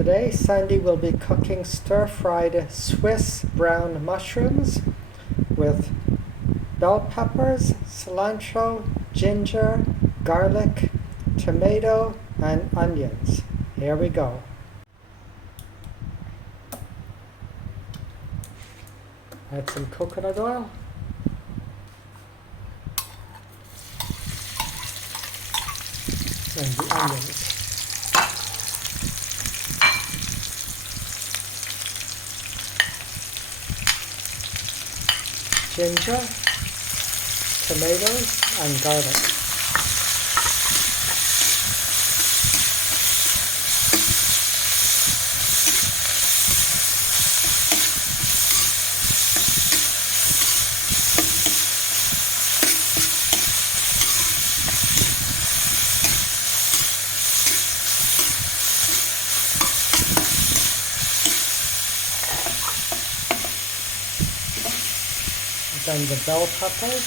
Today Sandy will be cooking stir-fried Swiss brown mushrooms with bell peppers, cilantro, ginger, garlic, tomato, and onions. Here we go. Add some coconut oil. And the onions. Ginger, tomatoes, and garlic. Then the bell peppers,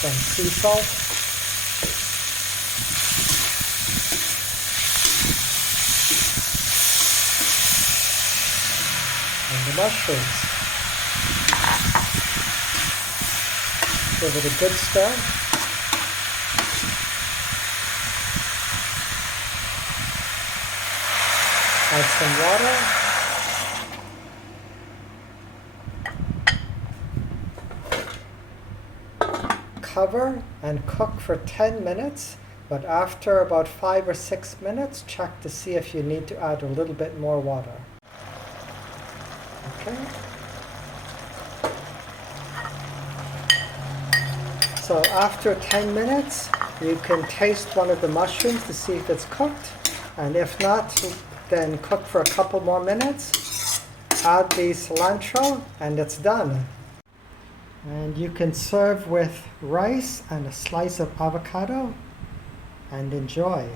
some sea salt, and the mushrooms. Give it a good stir. Add some water. Cover and cook for 10 minutes, but after about 5 or 6 minutes, check to see if you need to add a little bit more water. Okay. So after 10 minutes, you can taste one of the mushrooms to see if it's cooked, and if not, then cook for a couple more minutes, add the cilantro, and it's done. And you can serve with rice and a slice of avocado, and enjoy.